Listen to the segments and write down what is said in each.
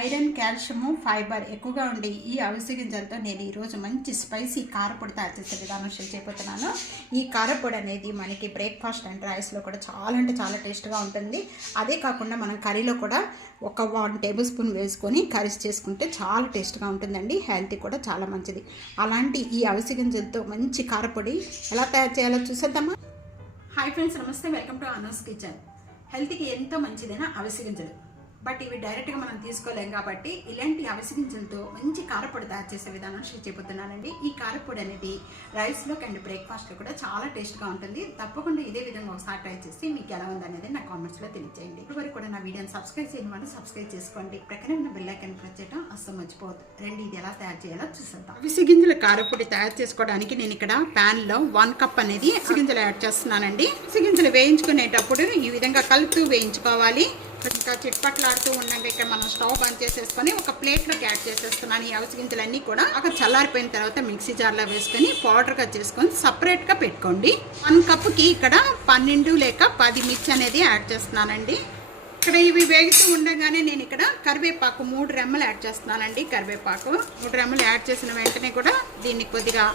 Iron, calcium, fibre ఎక్కువగా ఉండి ఈ అవిసె గింజలతో నేను ఈరోజు మంచి స్పైసీ కారపొడి తయారు చేసే విధానం షేర్ చేయబోతున్నాను. ఈ కారపొడి అనేది మనకి బ్రేక్ఫాస్ట్ అండ్ రైస్లో కూడా చాలా అంటే చాలా టేస్ట్గా ఉంటుంది. అదే కాకుండా మనం కర్రీలో కూడా ఒక 1 టేబుల్ స్పూన్ వేసుకొని కర్రీస్ చేసుకుంటే చాలా టేస్ట్గా ఉంటుందండి. హెల్తీ కూడా చాలా మంచిది. అలాంటి ఈ అవిసె గింజలతో మంచి కారపొడి ఎలా తయారు చేయాలో చూసేద్దామా. హాయ్ ఫ్రెండ్స్, నమస్తే, వెల్కమ్ టు అనూస్ కిచెన్. హెల్త్కి ఎంతో మంచిదైన అవిసె గింజలు, బట్ ఇవి డైరెక్ట్గా మనం తీసుకోలేం కాబట్టి ఇలాంటి అవిసె గింజలతో మంచి కారపొడి తయారు చేసే విధానం షేర్ చేయబోతున్నానండి. ఈ కారపొడి అనేది రైస్లోకి అండ్ బ్రేక్ఫాస్ట్లో కూడా చాలా టేస్ట్గా ఉంటుంది. తప్పకుండా ఇదే విధంగా ఒకసారి ట్రై చేసి మీకు ఎలా ఉందనేది నా కామెంట్స్లో తెలియజేయండి. ఇప్పటివరకు కూడా నా వీడియోని సబ్స్క్రైబ్ చేయని వాళ్ళు సబ్స్క్రైబ్ చేసుకోండి. ప్రక్కనే ఉన్న బెల్ ఐకాన్ ప్రెస్ చేయడం అస్సలు మర్చిపోవద్దు. రండి, ఇది ఎలా తయారు చేయాలో చూసేద్దాం. అవిసె గింజల కారపొడి తయారు చేసుకోవడానికి నేను ఇక్కడ ప్యాన్లో 1 కప్ అనేది అవిసె గింజలు యాడ్ చేస్తున్నానండి. అవిసె గింజలు వేయించుకునేటప్పుడు ఈ విధంగా కలుపుతూ వేయించుకోవాలి. ఇంకా చిట్పట్లాడుతూ ఉండగా ఇక్కడ మనం స్టవ్ బంద్ చేసేసుకొని ఒక ప్లేట్లోకి యాడ్ చేసేస్తున్నాను. ఈ అవిసె గింజలన్నీ కూడా ఒక చల్లారిపోయిన తర్వాత మిక్సీ జార్లో వేసుకొని పౌడర్గా చేసుకొని సపరేట్గా పెట్టుకోండి. 1 కప్కి ఇక్కడ 12 లేక 10 మిర్చి అనేది యాడ్ చేస్తున్నానండి. ఇక్కడ ఇవి వేగుతూ ఉండగానే నేను ఇక్కడ కరివేపాకు 3 రెమ్మలు యాడ్ చేస్తున్నానండి. కరివేపాకు 3 రెమ్మలు యాడ్ చేసిన వెంటనే కూడా దీన్ని కొద్దిగా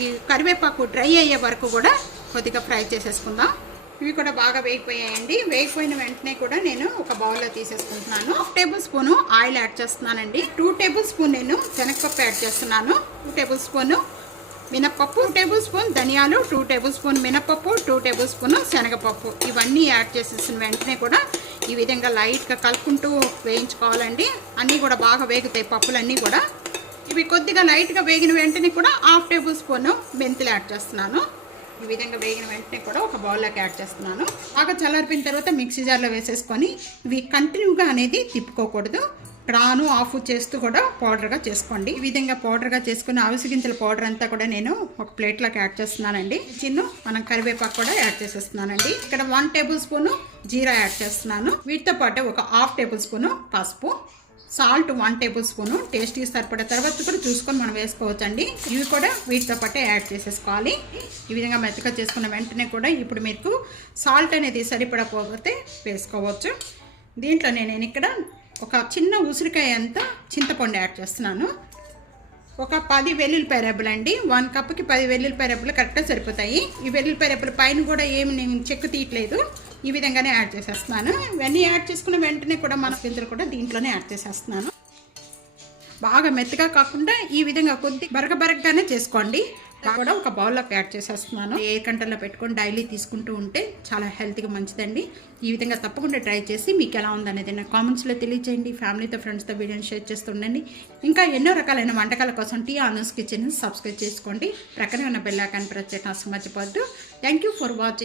ఈ కరివేపాకు డ్రై అయ్యే వరకు కూడా కొద్దిగా ఫ్రై చేసేసుకుందాం. ఇవి కూడా బాగా వేగిపోయాయండి. వేగిపోయిన వెంటనే కూడా నేను ఒక బౌల్లో తీసేసుకుంటున్నాను. 1 టేబుల్ స్పూను ఆయిల్ యాడ్ చేస్తున్నానండి. 2 టేబుల్ స్పూన్ నేను శనగపప్పు యాడ్ చేస్తున్నాను. 2 టేబుల్ స్పూను మినపప్పు, 2 టేబుల్ స్పూన్ ధనియాలు, 2 టేబుల్ స్పూన్ మినపప్పు, 2 టేబుల్ స్పూన్ శనగపప్పు. ఇవన్నీ యాడ్ చేసేసిన వెంటనే కూడా ఈ విధంగా లైట్గా కలుపుకుంటూ వేయించుకోవాలండి. అన్నీ కూడా బాగా వేగుతాయి పప్పులన్నీ కూడా. ఇవి కొద్దిగా లైట్గా వేగిన వెంటనే కూడా 1/2 టేబుల్ స్పూను మెంతులు యాడ్ చేస్తున్నాను. ఈ విధంగా వేగిన వెంటనే కూడా ఒక బౌల్లోకి యాడ్ చేస్తున్నాను. బాగా చల్లారిపోయిన తర్వాత మిక్సీ జార్లో వేసేసుకొని ఇవి కంటిన్యూగా అనేది తిప్పుకోకూడదు. ఆన్ ఆఫ్ చేస్తూ కూడా పౌడర్గా చేసుకోండి. ఈ విధంగా పౌడర్గా చేసుకుని అవిసె గింజల పౌడర్ అంతా కూడా నేను ఒక ప్లేట్లోకి యాడ్ చేస్తున్నానండి. మనం కరివేపాకు కూడా యాడ్ చేసేస్తున్నానండి. ఇక్కడ 1 టేబుల్ స్పూను జీరా యాడ్ చేస్తున్నాను. వీటితో పాటు ఒక 1/2 టేబుల్ స్పూను పసుపు, సాల్ట్ 1 టేబుల్ స్పూను, టేస్ట్కి సరిపడే తర్వాత కూడా చూసుకొని మనం వేసుకోవచ్చండి. ఇవి కూడా వీటితో పాటే యాడ్ చేసేసుకోవాలి. ఈ విధంగా మెత్తగా చేసుకున్న వెంటనే కూడా ఇప్పుడు మీకు సాల్ట్ అనేది సరిపడకపోతే వేసుకోవచ్చు. దీంట్లో నేను ఇక్కడ ఒక చిన్న ఉసిరికాయ అంతా చింతపండు యాడ్ చేస్తున్నాను. ఒక 10 వెల్లుల్లిపాయ రెబ్బలు అండి. 1 కప్కి 10 వెల్లుల్లిపాయ రెబ్బలు కరెక్ట్గా సరిపోతాయి. ఈ వెల్లుల్లిపాయ రెబ్బల పైన కూడా ఏమి నేను చెక్కు తీయట్లేదు. ఈ విధంగానే యాడ్ చేసేస్తున్నాను. ఇవన్నీ యాడ్ చేసుకున్న వెంటనే కూడా మన గింజలు కూడా దీంట్లోనే యాడ్ చేసేస్తున్నాను. బాగా మెత్తగా కాకుండా ఈ విధంగా కొద్ది బరగబరగ్గానే చేసుకోండి. కూడా ఒక బౌల్లోకి యాడ్ చేసేస్తున్నాను. ఏ కంటల్లో పెట్టుకొని డైలీ తీసుకుంటూ ఉంటే చాలా హెల్త్గా మంచిదండి. ఈ విధంగా తప్పకుండా ట్రై చేసి మీకు ఎలా ఉందనేది నా కామెంట్స్లో తెలియజేయండి. ఫ్యామిలీతో ఫ్రెండ్స్తో వీడియోని షేర్ చేస్తుండండి. ఇంకా ఎన్నో రకాలైన వంటకాల కోసం అనూస్ కిచెన్ సబ్స్క్రైబ్ చేసుకోండి. ప్రక్కనే ఉన్న బెల్ ఐకాన్ ప్రెస్ చేయడం అసలు మర్చిపోవద్దు. Thank you for watching.